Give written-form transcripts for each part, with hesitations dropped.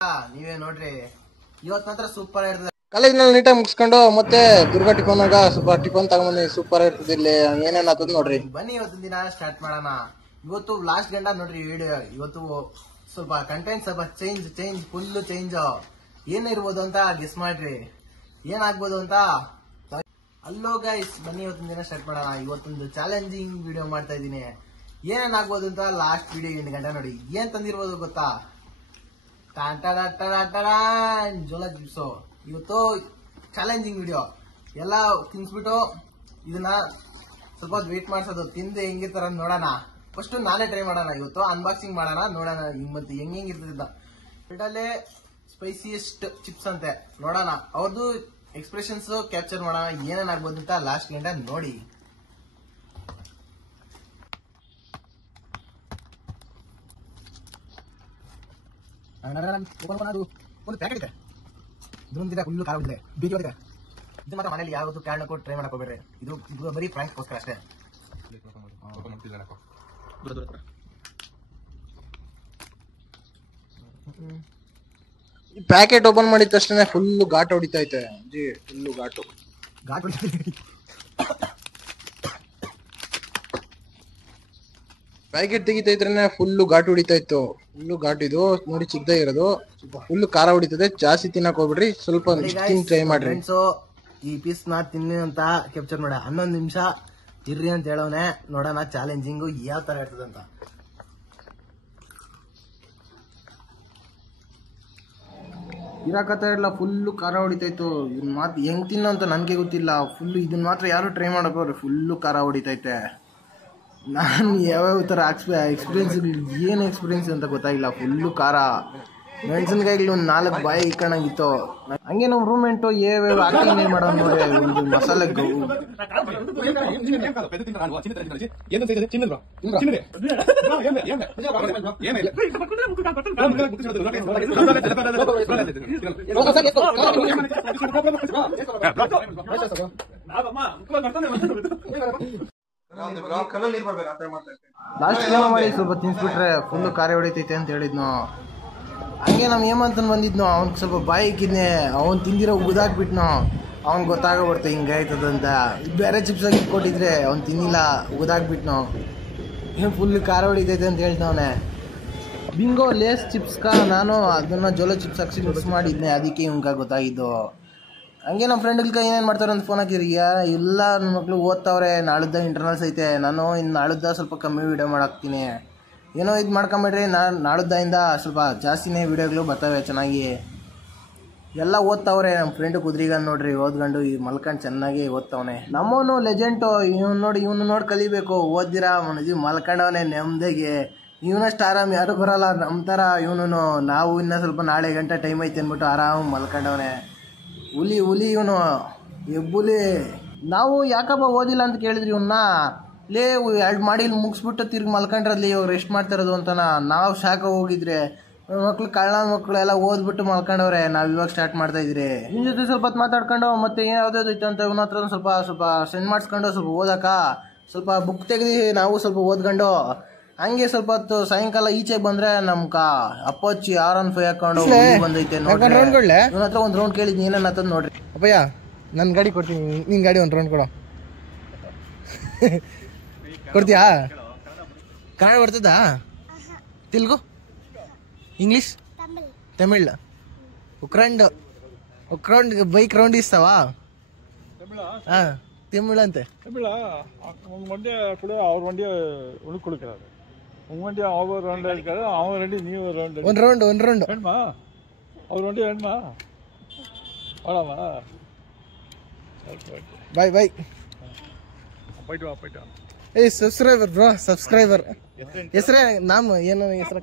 ನೀವೇ ನೋಡ್ರಿ ಇವತ್ತು ಮಾತ್ರ ಸೂಪರ್ ಇರ್ತದೆ. ಕಾಲೇಜ್ನಲ್ಲಿ ನೀಟಾಗಿ ಮುಗಿಸ್ಕೊಂಡು ಮತ್ತೆ ದುರ್ಗಾ ಟಿಫನ್ ಸ್ವಲ್ಪ ಟಿಫನ್ ತಗೊಂಬಂದಿ ಸೂಪರ್ ಇರ್ತದೆ. ಇಲ್ಲಿ ಏನೇನ್ ಆಗ್ತದ ನೋಡ್ರಿ. ಬನ್ನಿ ಇವತ್ತಿನ ದಿನ ಸ್ಟಾರ್ಟ್ ಮಾಡೋಣ. ಇವತ್ತು ಲಾಸ್ಟ್ ಗಂಟ ನೋಡ್ರಿ ವಿಡಿಯೋ. ಇವತ್ತು ಸ್ವಲ್ಪ ಕಂಟೆಂಟ್ ಸ್ವಲ್ಪ ಚೇಂಜ್ ಫುಲ್ ಚೇಂಜ್. ಏನಿರ್ಬೋದು ಅಂತ ಗೆಸ್ ಮಾಡ್ರಿ, ಏನಾಗ್ಬೋದು ಅಂತ. ಅಲ್ಲೋ ಗೈಸ್, ಬನ್ನಿ ಇವತ್ತಿನ ದಿನ ಸ್ಟಾರ್ಟ್ ಮಾಡೋಣ. ಇವತ್ತೊಂದು ಚಾಲೆಂಜಿಂಗ್ ವಿಡಿಯೋ ಮಾಡ್ತಾ ಇದೀನಿ. ಏನೇನಾಗ್ಬೋದು ಅಂತ ಲಾಸ್ಟ್ ವಿಡಿಯೋ 8 ಗಂಟೆ ನೋಡಿ. ಏನ್ ತಂದಿರ್ಬೋದು ಗೊತ್ತಾ? ಜೋಳ ಚಿಪ್ಸು. ಇವತ್ತು ಚಾಲೆಂಜಿಂಗ್ ವಿಡಿಯೋ. ಎಲ್ಲ ತಿನ್ಸ್ಬಿಟ್ಟು ಇದನ್ನ ಸ್ವಲ್ಪ ವೇಟ್ ಮಾಡ್ಸೋದು, ತಿಂದು ಹೆಂಗಿರ್ತಾರ ನೋಡೋಣ. ಫಸ್ಟ್ ನಾನೇ ಟ್ರೈ ಮಾಡೋಣ. ಇವತ್ತು ಅನ್ಬಾಕ್ಸಿಂಗ್ ಮಾಡೋಣ, ನೋಡೋಣ ಮತ್ತೆ ಹೆಂಗಿರ್ತದ. ಇದರಲ್ಲೇ ಸ್ಪೈಸಿಯೆಸ್ಟ್ ಚಿಪ್ಸ್ ಅಂತೆ, ನೋಡೋಣ. ಅವ್ರದ್ದು ಎಕ್ಸ್ಪ್ರೆಷನ್ಸ್ ಕ್ಯಾಪ್ಚರ್ ಮಾಡೋಣ. ಏನೇನಾಗ್ಬೋದು ಅಂತ ಲಾಸ್ಟ್ ಗಂಟೆ ನೋಡಿ. ಒಂದು ಪ್ಯಾಕೆಟ್ ಇದೆ, ಇದ್ರೊಂದಿದೆ ಫುಲ್ಲು ಖಾರ ಇದೆ, ಬೀದಿ ಇದೆ. ಇದು ಮಾತ್ರ ಮನೇಲಿ ಯಾವತ್ತು ಕಾರಣಕ್ಕೂ ಟ್ರೈ ಮಾಡಕ್ ಹೋಗ್ಬೇಡ್ರಿ. ಇದು ಬರೀ ಫ್ರಾಂಕ್ಗೋಸ್ಕರ ಅಷ್ಟೇ. ಈ ಪ್ಯಾಕೆಟ್ ಓಪನ್ ಮಾಡಿದ ತಕ್ಷಣ ಫುಲ್ಲು ಘಾಟ್ ಹೊಡಿತೈತೆ. ಫುಲ್ಲು ಘಾಟು ಪ್ಯಾಕೆಟ್ ತೆಗಿತೈತ್ರೆ ಫುಲ್ಲು ಘಾಟು ಹೊಡಿತಾಯ್ತು. ಫುಲ್ಲು ಘಾಟ್ ಇದು ನೋಡಿ, ಚಿಕ್ಕದಾಗಿರೋದು. ಫುಲ್ಲು ಖಾರ ಹೊಡಿತದೆ. ಜಾಸ್ತಿ ತಿನ್ನಕ್ ಹೋಗ್ಬಿಡ್ರಿ, ಸ್ವಲ್ಪ ಟ್ರೈ ಮಾಡ್ರಿ. ಈ ಪೀಸ್ ನ ತಿನ್ನಿ ಅಂತ ಕ್ಯಾಪ್ಚರ್ ಮಾಡ. 11 ನಿಮಿಷ ಇರ್ರಿ ಅಂತ ಹೇಳೋನೆ. ನೋಡೋಣ ಚಾಲೆಂಜಿಂಗು ಯಾವ ತರ ಇರ್ತದಂತ. ಇರಾಕತ್ತ ಇಲ್ಲ, ಫುಲ್ಲು ಖಾರ ಹೊಡಿತೈತು. ಇದನ್ನ ಮಾತ್ರ ಹೆಂಗ್ ತಿನ್ನೋ ಅಂತ ನನ್ಗೆ ಗೊತ್ತಿಲ್ಲ. ಫುಲ್ಲು ಇದನ್ನ ಮಾತ್ರ ಯಾರು ಟ್ರೈ ಮಾಡಕ್ ಹೋಗ್ರಿ, ಫುಲ್ಲು ಖಾರ ಹೊಡಿತೈತೆ. ನಾನು ಯಾವ್ಯಾವ ತರ ಎಕ್ಸ್ಪೀರಿಯನ್ಸ್, ಏನು ಎಕ್ಸ್ಪೀರಿಯನ್ಸ್ ಅಂತ ಗೊತ್ತಾಗಿಲ್ಲ. ಫುಲ್ಲು ಖಾರ. ಮೆಣಸಿನ್ಕಾಯಿಗಳು ಒಂದು 4 ಬಾಯಿ ಇಕ್ಕಣಂಗಿತ್ತು. ಹಂಗೆ ನಮ್ಮ ರೂಮ್ಮೆಂಟು ಏವೇವ್ ಹಾಕಿ ಮಾಡೋದು ನೋಡಿ. ಒಂದು ಮಸಾಲೆ ಲಾಸ್ಟ್ ಮಾಡಿ ಸ್ವಲ್ಪ ತಿನ್ಸ್ಬಿಟ್ರೆ ಫುಲ್ಲು ಖಾರ ಹೊಡಿತೈತೆ ಅಂತ ಹೇಳಿದ್ನು. ಹಂಗೆ ನಮ್ಮ ಹೇಮಂತನ್ ಬಂದಿದ್ನು, ಅವ್ನ್ ಸ್ವಲ್ಪ ಬಾಯಿ ಇಕ್ಕಿದ್ನೆ. ಅವ್ನು ತಿಂದಿರೋ ಉದಾಕ್ಬಿಟ್ನು. ಅವ್ನ್ ಗೊತ್ತಾಗಬರ್ತೆ ಹಿಂಗಾಯ್ತದಂತ. ಬೇರೆ ಚಿಪ್ಸ್ ಆಗಿ ಕೊಟ್ಟಿದ್ರೆ ಅವ್ನು ತಿನ್ನಿಲ್ಲ, ಉದಾಕ್ಬಿಟ್ನು. ಏನು ಫುಲ್ ಖಾರ ಹೊಡಿತೈತೆ ಅಂತ ಹೇಳ್ತವನೆ. ಬಿಂಗೋ ಲೇಸ್ ಚಿಪ್ಸ್ಕ ನಾನು ಅದನ್ನ ಜೋಲೋ ಚಿಪ್ಸ್ ಹಾಕಿ ಮಿಕ್ಸ್ ಮಾಡಿದ್ನೆ, ಅದಕ್ಕೆ ಇವಂಗ ಗೊತ್ತಾಗಿದ್ದು. ಹಂಗೆ ನಮ್ಮ ಫ್ರೆಂಡ್ಗಳ ಏನೇನು ಮಾಡ್ತಾರೆ ಅಂತ ಫೋನ್ ಹಾಕಿರಿ. ಎಲ್ಲ ನನ್ನ ಮಕ್ಳು ಓದ್ತಾವ್ರೆ. ನಾಳಿದ್ದ ಇಂಟರ್ನಲ್ಸ್ ಐತೆ. ನಾನು ಇನ್ನು ನಾಳಿದ್ದ ಸ್ವಲ್ಪ ಕಮ್ಮಿ ವಿಡಿಯೋ ಮಾಡಾಕ್ತೀನಿ. ಏನೋ ಇದು ಮಾಡ್ಕೊಂಬಿಡ್ರಿ. ನಾಳಿದ್ದಿಂದ ಸ್ವಲ್ಪ ಜಾಸ್ತಿನೇ ವಿಡಿಯೋಗಳು ಬರ್ತವೆ ಚೆನ್ನಾಗಿ. ಎಲ್ಲ ಓದ್ತಾವ್ರೆ. ನಮ್ಮ ಫ್ರೆಂಡ್ ಕುದ್ರಿಗನ್ ನೋಡ್ರಿ, ಓದ್ಕೊಂಡು ಈ ಮಲ್ಕೊಂಡು ಚೆನ್ನಾಗಿ ಓದ್ತಾವನೆ. ನಮ್ಮವನು ಲೆಜೆಂಟು. ಇವನು ನೋಡಿ ಕಲಿಬೇಕು. ಓದ್ದಿರಾ ಮಲ್ಕೊಂಡವನೆ ನೆಮ್ಮದಿಗೆ. ಇವನಷ್ಟು ಆರಾಮ್ ಯಾರು ಬರಲ್ಲ ನಮ್ಮ ಥರ. ಇವನು ನಾವು ಇನ್ನೂ ಸ್ವಲ್ಪ ನಾಳೆ ಗಂಟೆ ಟೈಮ್ ಐತೆ ಅಂದ್ಬಿಟ್ಟು ಆರಾಮ್ ಮಲ್ಕೊಂಡವನೆ. ಹುಲಿ ಇವನು, ಎಬ್ಬುಲಿ. ನಾವು ಯಾಕಪ್ಪ ಓದಿಲ್ಲ ಅಂತ ಕೇಳಿದ್ರಿ ಇವನ್ನ. ಲೇ 2 ಮಾಡಿ ಮುಗಿಸ್ಬಿಟ್ಟು ತಿರ್ಗಿ ಮಲ್ಕೊಂಡ್ರಲ್ಲಿ ಇವಾಗ ರೆಸ್ಟ್ ಮಾಡ್ತಿರೋದು ಅಂತನ. ನಾವು ಶಾಖ ಹೋಗಿದ್ರೆ ಮಕ್ಳು ಕಳ್ಳ ಮಕ್ಳು ಎಲ್ಲ ಓದ್ಬಿಟ್ಟು ಮಲ್ಕೊಂಡವ್ರೆ. ನಾವು ಇವಾಗ ಸ್ಟಾರ್ಟ್ ಮಾಡ್ತಾ ಇದ್ರಿ. ನಿನ್ನ ಜೊತೆ ಸ್ವಲ್ಪ ಹೊತ್ತು ಮಾತಾಡ್ಕೊಂಡು ಮತ್ತೆ ಯಾವ್ದಾದ್ರು ಇತ್ತು ಅಂತ ಇವನ ಹತ್ರ ಸ್ವಲ್ಪ ಸೆಂಡ್ ಮಾಡಿಸ್ಕೊಂಡು ಸ್ವಲ್ಪ ಓದಕ್ಕ ಸ್ವಲ್ಪ ಬುಕ್ ತೆಗ್ದು ನಾವು ಸ್ವಲ್ಪ ಓದ್ಕೊಂಡು ಹಂಗೆ ಸ್ವಲ್ಪ ಹೊತ್ತು ಸಾಯಂಕಾಲ ಈಚೆಗೆ ಬಂದ್ರೆ ನಮ್ಕ ಅಪ್ಪಚ್ಚಿ R15 ಹಾಕೊಂಡು ಬಂದೈತೆ ನೋಡ್ರಿ. ಇವನ ಹತ್ರ ಒಂದು ರೌಂಡ್ ಕೇಳಿದ್ನಿ ಏನೇನು ಆತದ ನೋಡ್ರಿ. ಅಪ್ಪಯ್ಯ, ನನ್ನ ಗಾಡಿ ಕೊಡ್ತೀನಿ, ನಿನ್ನ ಗಾಡಿ ಒಂದು ರೌಂಡ್ ಕೊಡೋ. ಕೊಡ್ತೀಯಾ? ಕನ್ನಡ ಬರ್ತದಾ? ತೆಲುಗು, ಇಂಗ್ಲೀಷ್, ತಮಿಳ್. ಉಕ್ರೌಂಡ್ ಬೈಕ್ ರೌಂಡ್ ಇస్తావా? ಹಾಂ, ತಮಿಳ್ ಅಂತೆ. உங்க வண்டியை கூட அவர் வண்டியை ஒன்று கொடுக்குறாரு. உங்க வண்டி அவர் ரவுண்ட் இருக்காரு, அவன் ரெண்டு நீ ஒரு ரவுண்ட். ಒಂದು ರೌಂಡ್ வேணுமா? அவர் வண்டி வேணுமா? அவ்வளோவா? ಬಾಯ್ போயிட்டு வா. ಏಯ್ ಸಬ್ಸ್ಕ್ರೈಬರ್ ಬ್ರೋ, ಸಬ್ಸ್ಕ್ರೈಬರ್. ಹೆಸರೇ ನಾಮ ಏನು ಹೆಸರು?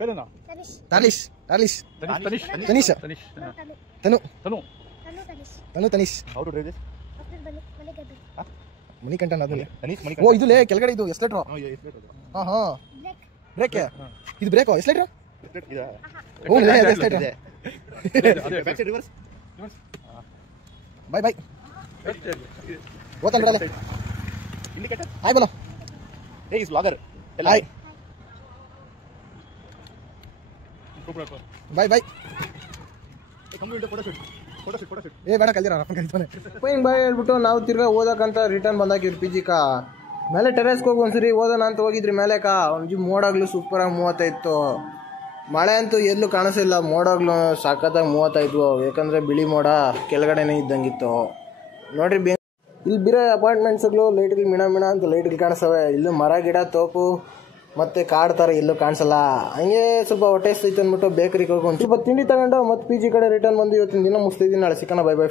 பேருண்ணா ತಾಲಿಶ್. தனிஷ். ತನೀಶ್. ಅವರು ಮಣಿಕಂಠನ್ ಆದ್ಮೇಲೆ ಓ ಇದು ಕೆಳಗಡೆ ಇದು ಎಷ್ಟು ಲೀಟ್ರು? ಹಾಂ ಬ್ರೇಕ್. ಇದು ಬ್ರೇಕು ಎಷ್ಟು ಲೀಟ್ರು? ಬಾಯ್ ಓದ್ತಾನೆ ಬಿಡಲ್ಲ. ಹಾಯ್ ಬೋಲೋ. ಏ ಇಸ್ ವ್ಲಾಗರ್. ಹಾಯ್. ಬಾಯ್ ಬಾಯ್ ಏ ಬೇಡ ಕಲ್ದಿರ ಹಿಂಗೆ ಬಾಯ್ ಹೇಳ್ಬಿಟ್ಟು ನಾವು ತಿರ್ಗಾ ಓದಕ್ಕಂತ ರಿಟರ್ನ್ ಬಂದಾಕಿದ್ರಿ ಪಿ ಜಿಕ ಮೇಲೆ ಟೆರೆಸ್ಗೆ ಹೋಗಿ ಒಂದ್ಸರಿ ಓದೋಣ ಅಂತ ಹೋಗಿದ್ರಿ ಮೇಲೆಕ ಒಂಜಿ ಮೋಡಾಗ್ಲು ಸೂಪರಾಗಿ 35 ಮಳೆ ಅಂತೂ ಎಲ್ಲೂ ಕಾಣಿಸಿಲ್ಲ ಮೋಡಾಗ್ಲು ಸಖತ್ತಾಗಿ 35 ಯಾಕಂದರೆ ಬಿಳಿ ಮೋಡ ಕೆಳಗಡೆನೇ ಇದ್ದಂಗಿತ್ತು ನೋಡ್ರಿ ಇಲ್ಲಿ ಬೇರೆ ಅಪಾರ್ಟ್ಮೆಂಟ್ಸ್ಗಳು ಲೈಟ್ಗಳು ಮಿಣ ಅಂತ ಲೈಟ್ಗಳು ಕಾಣಿಸ್ತವೆ ಇಲ್ಲೂ ಮರ ಗಿಡ ತೋಪು ಮತ್ತು ಕಾಡು ಥರ ಎಲ್ಲೂ ಕಾಣಿಸಲ್ಲ ಹಂಗೆ ಸ್ವಲ್ಪ ಹೊಟ್ಟೆ ಹಸಿತು ಅಂದ್ಬಿಟ್ಟು ಬೇಕರಿಗೆ ಹೋಗಿ ಸ್ವಲ್ಪ ತಿಂಡಿ ತಗೊಂಡು ಮತ್ತೆ ಪಿ ಜಿ ಕಡೆ ರಿಟರ್ನ್ ಬಂದು ಇವತ್ತಿನ ದಿನ ಮುಗಿಸ್ತಿದ್ದೀನಿ ನಾಳೆ ಸಿಕ್ಕಣ ಬೈ ಬೈ